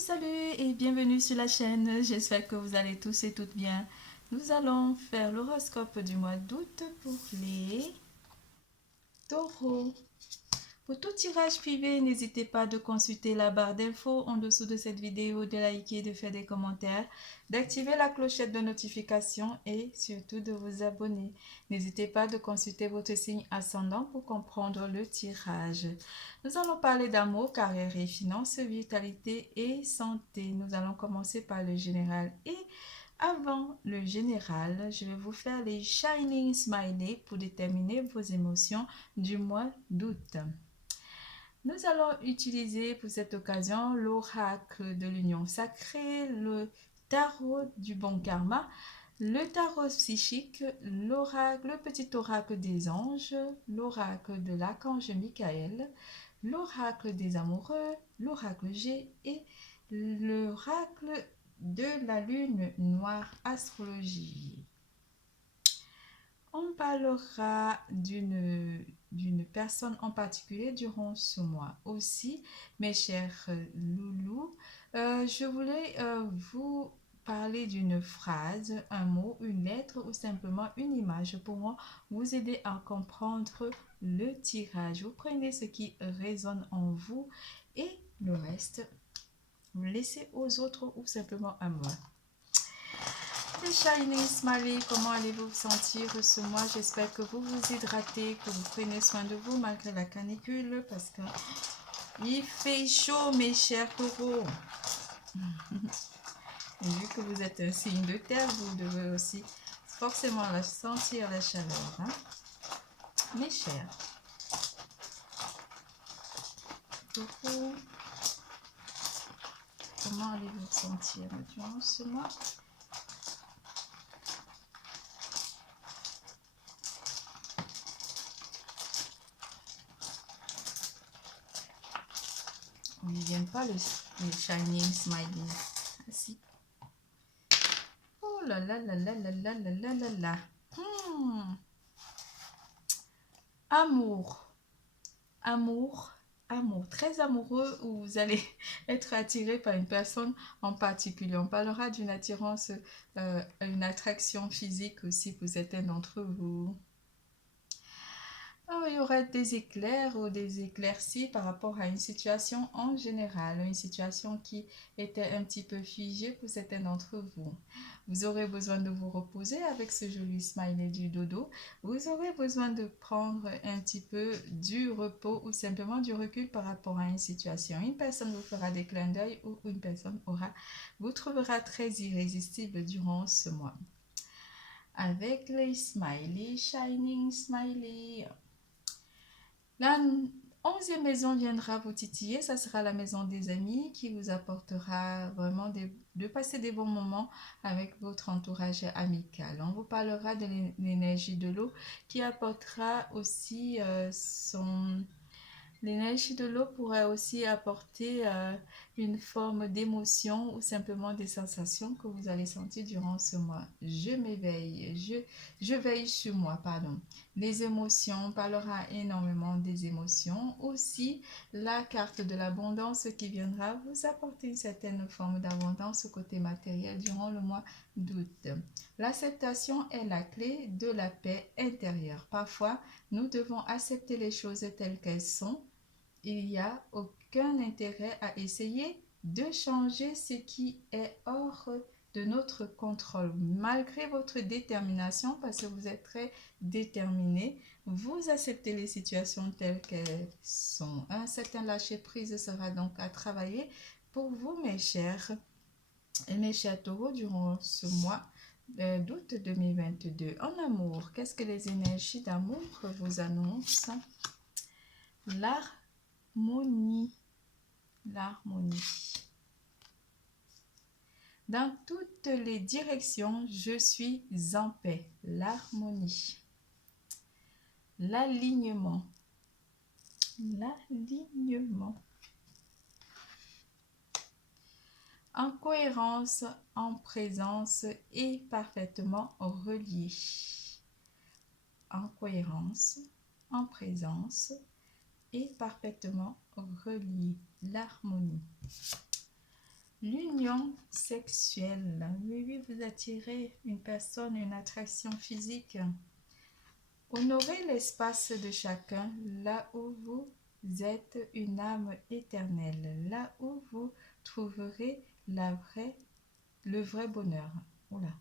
Salut et bienvenue sur la chaîne, j'espère que vous allez tous et toutes bien. Nous allons faire l'horoscope du mois d'août pour les taureaux. Pour tout tirage privé, n'hésitez pas de consulter la barre d'infos en dessous de cette vidéo, de liker, de faire des commentaires, d'activer la clochette de notification et surtout de vous abonner. N'hésitez pas de consulter votre signe ascendant pour comprendre le tirage. Nous allons parler d'amour, carrière et finances, vitalité et santé. Nous allons commencer par le général et avant le général, je vais vous faire les Shining Smiley pour déterminer vos émotions du mois d'août. Nous allons utiliser pour cette occasion l'oracle de l'union sacrée, le tarot du bon karma, le tarot psychique, le petit oracle des anges, l'oracle de l'archange Michael, l'oracle des amoureux, l'oracle G et l'oracle de la lune noire astrologie. On parlera d'une personne en particulier durant ce mois. Aussi, mes chers loulous, je voulais vous parler d'une phrase, un mot, une lettre ou simplement une image pour vous aider à comprendre le tirage. Vous prenez ce qui résonne en vous et le reste, vous laissez aux autres ou simplement à moi. Les Shining Smiley, comment allez-vous vous sentir ce mois? J'espère que vous vous hydratez, que vous prenez soin de vous malgré la canicule parce que il fait chaud, mes chers taureaux. Et vu que vous êtes un signe de terre, vous devez aussi forcément sentir la chaleur. Hein? Mes chers taureaux, comment allez-vous vous sentir durant ce mois? On ne vient pas les Shining Smiley. Ah, si. Oh là là là là là là là là là là. Amour. Amour. Amour. Très amoureux où vous allez être attiré par une personne en particulier. On parlera d'une attirance, une attraction physique aussi pour certains d'entre vous. Il y aura des éclairs ou des éclaircies par rapport à une situation en général, une situation qui était un petit peu figée pour certains d'entre vous. Vous aurez besoin de vous reposer avec ce joli smiley du dodo. Vous aurez besoin de prendre un petit peu du repos ou simplement du recul par rapport à une situation. Une personne vous fera des clins d'œil ou une personne vous trouvera très irrésistible durant ce mois. Avec les smiley, shining smiley. La 11e maison viendra vous titiller, ça sera la maison des amis qui vous apportera vraiment de passer des bons moments avec votre entourage amical. On vous parlera de l'énergie de l'eau qui apportera aussi L'énergie de l'eau pourrait aussi apporter une forme d'émotion ou simplement des sensations que vous allez sentir durant ce mois. Je m'éveille, je veille sur moi, pardon. Les émotions, on parlera énormément des émotions. Aussi, la carte de l'abondance qui viendra vous apporter une certaine forme d'abondance au côté matériel durant le mois d'août. L'acceptation est la clé de la paix intérieure. Parfois, nous devons accepter les choses telles qu'elles sont. Il n'y a aucun intérêt à essayer de changer ce qui est hors de notre contrôle. Malgré votre détermination, parce que vous êtes très déterminé, vous acceptez les situations telles qu'elles sont. Un certain lâcher-prise sera donc à travailler pour vous, mes chers et mes chers taureaux, durant ce mois d'août 2022. En amour, qu'est-ce que les énergies d'amour vous annoncent? L'harmonie. Dans toutes les directions, je suis en paix. L'harmonie. L'alignement. En cohérence, en présence et parfaitement relié. En cohérence, en présence et parfaitement relié. L'harmonie. L'union sexuelle. Oui, oui, vous attirez une personne, une attraction physique. Honorez l'espace de chacun, là où vous êtes une âme éternelle, là où vous trouverez le vrai bonheur. Oula.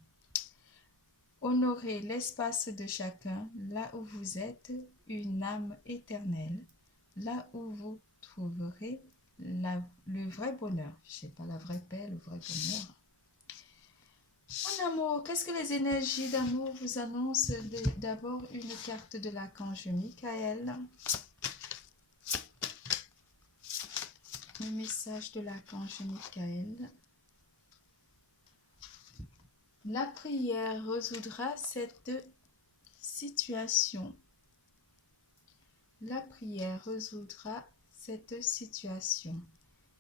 Honorez l'espace de chacun, là où vous êtes une âme éternelle, là où vous trouverez le vrai bonheur. Je sais pas, la vraie paix, le vrai bonheur. En amour, qu'est-ce que les énergies d'amour vous annoncent? D'abord, une carte de l'archange Michael. Le message de l'archange Michael. La prière résoudra cette situation. La prière résoudra cette situation.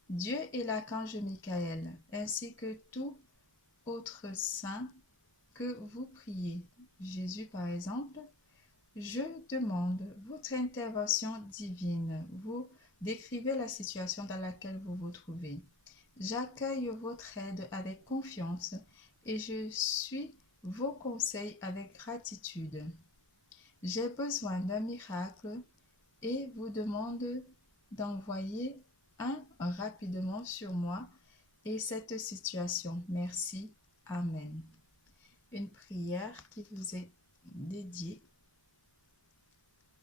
Dieu et l'archange Michael, ainsi que tout autre saint que vous priez. Jésus, par exemple, je demande votre intervention divine. Vous décrivez la situation dans laquelle vous vous trouvez. J'accueille votre aide avec confiance et je suis vos conseils avec gratitude. J'ai besoin d'un miracle et vous demande d'envoyer un rapidement sur moi et cette situation. Merci. Amen. Une prière qui vous est dédiée,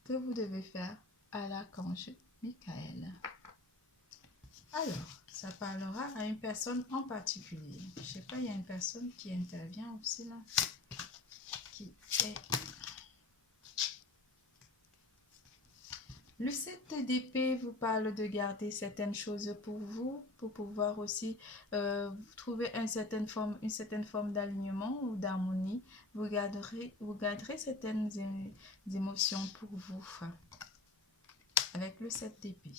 que vous devez faire à l'archange Michael. Alors, ça parlera à une personne en particulier. Je ne sais pas, il y a une personne qui intervient aussi là, qui est... Le 7 d'épée vous parle de garder certaines choses pour vous, pour pouvoir aussi trouver une certaine forme d'alignement ou d'harmonie. Vous garderez certaines émotions pour vous avec le 7 d'épée.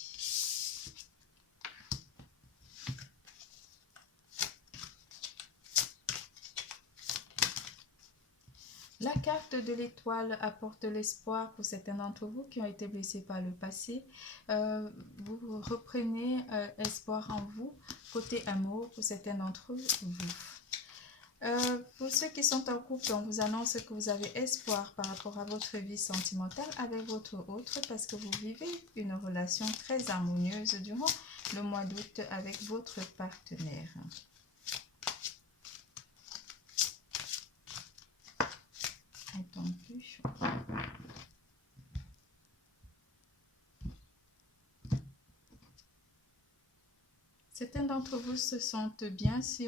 La carte de l'étoile apporte l'espoir pour certains d'entre vous qui ont été blessés par le passé. Vous reprenez espoir en vous, côté amour pour certains d'entre vous. Pour ceux qui sont en couple, on vous annonce que vous avez espoir par rapport à votre vie sentimentale avec votre autre parce que vous vivez une relation très harmonieuse durant le mois d'août avec votre partenaire. Plus. Certains d'entre vous se sentent bien si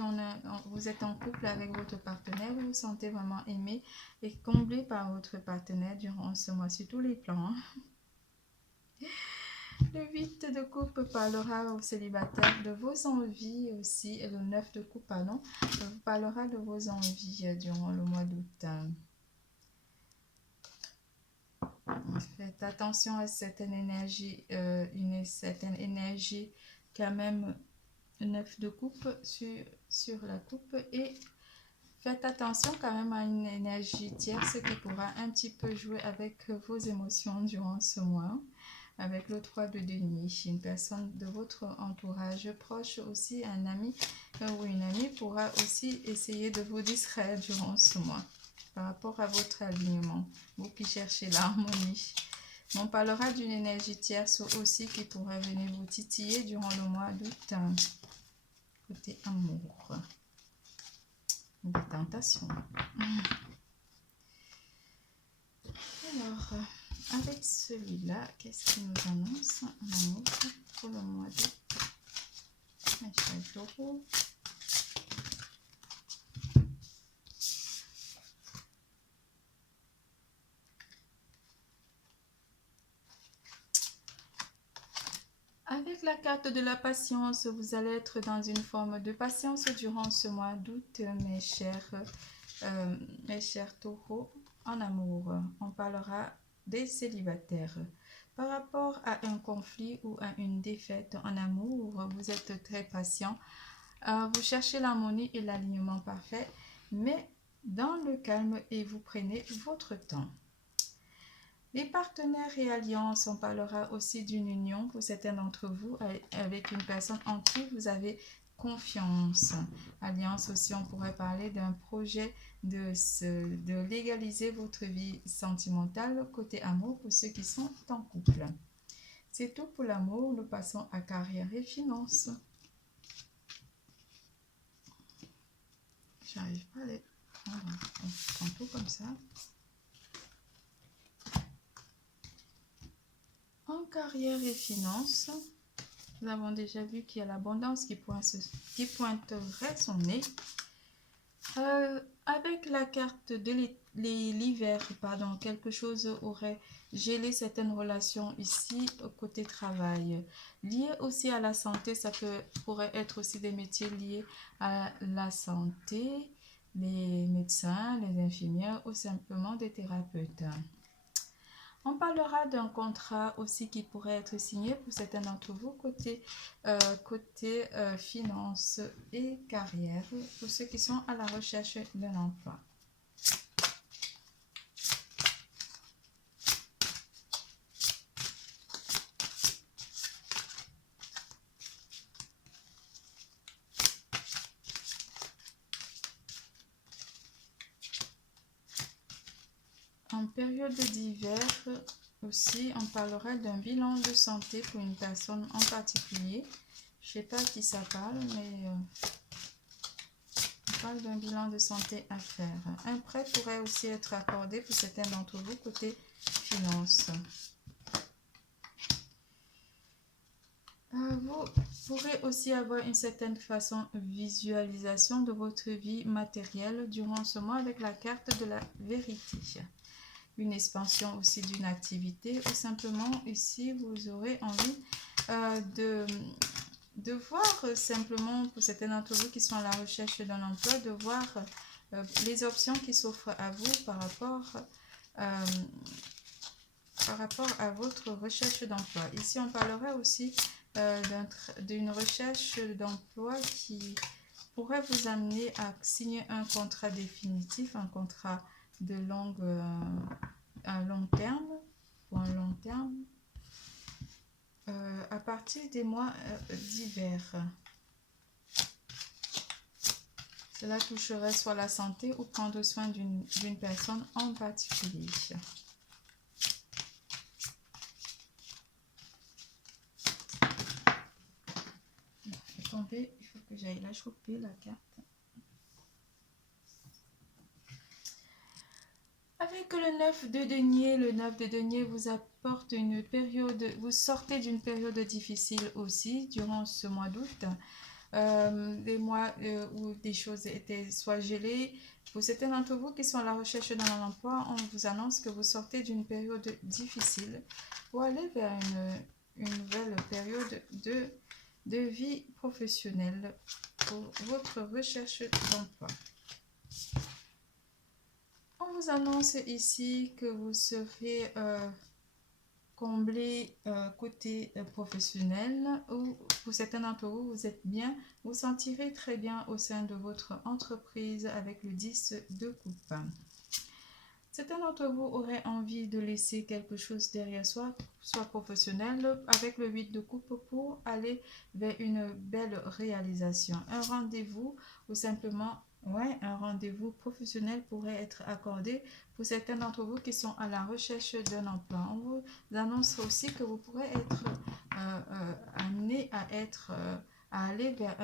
vous êtes en couple avec votre partenaire, vous vous sentez vraiment aimé et comblé par votre partenaire durant ce mois sur tous les plans. Le 8 de coupe parlera aux célibataires de vos envies aussi, et le 9 de coupe, pardon, vous parlera de vos envies durant le mois d'août. Faites attention à certaines énergies, une certaine énergie quand même 9 de coupe sur la coupe et faites attention quand même à une énergie tierce qui pourra un petit peu jouer avec vos émotions durant ce mois. Avec le 3 de denier, une personne de votre entourage proche aussi, un ami ou une amie pourra aussi essayer de vous distraire durant ce mois par rapport à votre alignement, vous qui cherchez l'harmonie. On parlera d'une énergie tierce aussi qui pourrait venir vous titiller durant le mois d'août. Côté amour, des tentations. Alors, avec celui-là, qu'est-ce qu'il nous annonce en amour pour le mois d'août? Un chef taureau. Avec la carte de la patience, vous allez être dans une forme de patience durant ce mois d'août, mes chers taureaux. En amour, on parlera des célibataires. Par rapport à un conflit ou à une défaite en amour, vous êtes très patient. Vous cherchez l'harmonie et l'alignement parfait, mais dans le calme et vous prenez votre temps. Les partenaires et alliances, on parlera aussi d'une union pour certains d'entre vous avec une personne en qui vous avez confiance. Alliance aussi, on pourrait parler d'un projet de légaliser votre vie sentimentale côté amour pour ceux qui sont en couple. C'est tout pour l'amour. Nous passons à carrière et finances. J'arrive pas à les prendre. On prend tout comme ça. En carrière et finances, nous avons déjà vu qu'il y a l'abondance qui pointerait son nez. Avec la carte de l'hiver, pardon, quelque chose aurait gelé certaines relations ici côté travail. Lié aussi à la santé, ça pourrait être aussi des métiers liés à la santé, les médecins, les infirmières ou simplement des thérapeutes. On parlera d'un contrat aussi qui pourrait être signé pour certains d'entre vous côté finance et carrière pour ceux qui sont à la recherche d'un emploi. En période d'hiver aussi, on parlera d'un bilan de santé pour une personne en particulier. Je ne sais pas à qui ça parle, mais on parle d'un bilan de santé à faire. Un prêt pourrait aussi être accordé pour certains d'entre vous côté finance. Vous pourrez aussi avoir une certaine façon visualisation de votre vie matérielle durant ce mois avec la carte de la vérité. Une expansion aussi d'une activité ou simplement ici vous aurez envie de voir simplement pour certains d'entre vous qui sont à la recherche d'un emploi, de voir les options qui s'offrent à vous par rapport à votre recherche d'emploi. Ici on parlerait aussi d'une recherche d'emploi qui pourrait vous amener à signer un contrat définitif, un contrat de long terme ou un long terme à partir des mois d'hiver. Cela toucherait soit la santé ou prendre soin d'une personne en particulier. Attendez, il faut que j'aille la choper la carte. Avec le 9 de denier, le 9 de denier vous apporte une période, vous sortez d'une période difficile aussi durant ce mois d'août. Des mois où des choses étaient soit gelées. Pour certains d'entre vous qui sont à la recherche d'un emploi, on vous annonce que vous sortez d'une période difficile pour aller vers une nouvelle période de vie professionnelle pour votre recherche d'emploi. On vous annonce ici que vous serez comblé côté professionnel ou pour certains d'entre vous, vous êtes bien, vous sentirez très bien au sein de votre entreprise avec le 10 de coupe. Certains d'entre vous auraient envie de laisser quelque chose derrière soi, soit professionnel, avec le 8 de coupe pour aller vers une belle réalisation. Un rendez-vous ou simplement un rendez-vous professionnel pourrait être accordé pour certains d'entre vous qui sont à la recherche d'un emploi. On vous annonce aussi que vous pourrez être amené à aller vers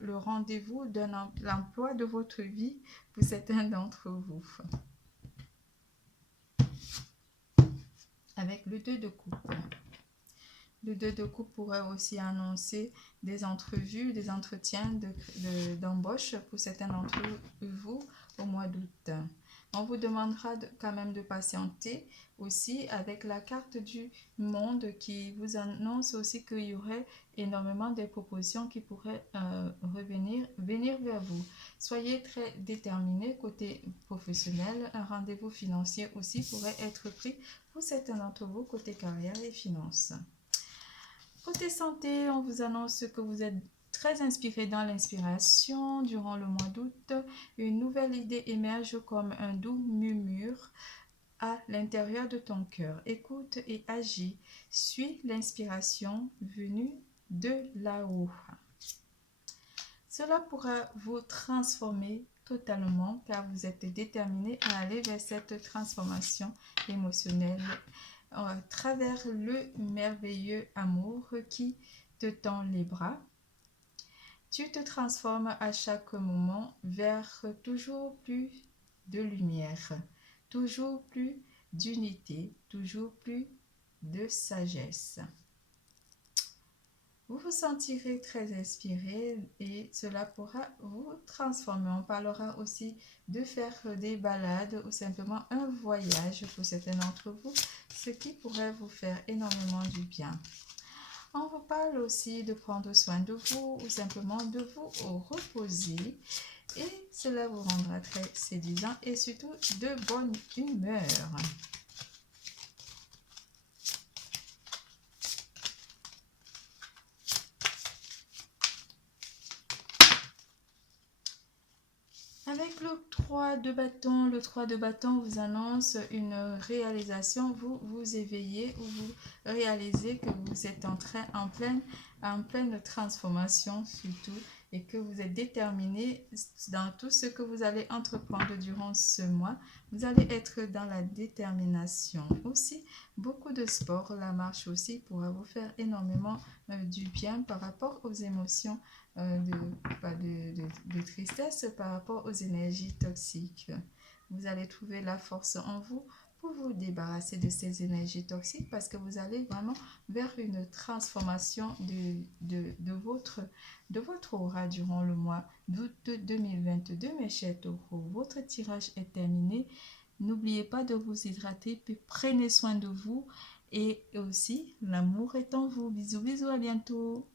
le rendez-vous d'un emploi de votre vie pour certains d'entre vous. Avec le 2 de coupe. Le 2 de coupe pourrait aussi annoncer des entrevues, des entretiens d'embauche pour certains d'entre vous au mois d'août. On vous demandera quand même de patienter aussi avec la carte du monde qui vous annonce aussi qu'il y aurait énormément de propositions qui pourraient venir vers vous. Soyez très déterminés côté professionnel. Un rendez-vous financier aussi pourrait être pris pour certains d'entre vous côté carrière et finances. Côté santé, on vous annonce que vous êtes très inspiré dans l'inspiration durant le mois d'août. Une nouvelle idée émerge comme un doux murmure à l'intérieur de ton cœur. Écoute et agis. Suis l'inspiration venue de là-haut. Cela pourra vous transformer totalement car vous êtes déterminé à aller vers cette transformation émotionnelle à travers le merveilleux amour qui te tend les bras. Tu te transformes à chaque moment vers toujours plus de lumière, toujours plus d'unité, toujours plus de sagesse. Vous vous sentirez très inspiré et cela pourra vous transformer. On parlera aussi de faire des balades ou simplement un voyage pour certains d'entre vous, ce qui pourrait vous faire énormément du bien. On vous parle aussi de prendre soin de vous ou simplement de vous reposer et cela vous rendra très séduisant et surtout de bonne humeur. Avec le 3 de bâton vous annonce une réalisation, vous vous éveillez ou vous réalisez que vous êtes en pleine transformation surtout et que vous êtes déterminé dans tout ce que vous allez entreprendre durant ce mois. Vous allez être dans la détermination aussi. Beaucoup de sport, la marche aussi pourra vous faire énormément du bien par rapport aux émotions de tristesse par rapport aux énergies toxiques. Vous allez trouver la force en vous pour vous débarrasser de ces énergies toxiques parce que vous allez vraiment vers une transformation de votre aura durant le mois d'août 2022, mes chers taureaux. Votre tirage est terminé. N'oubliez pas de vous hydrater, puis prenez soin de vous et aussi l'amour est en vous. Bisous, bisous, à bientôt.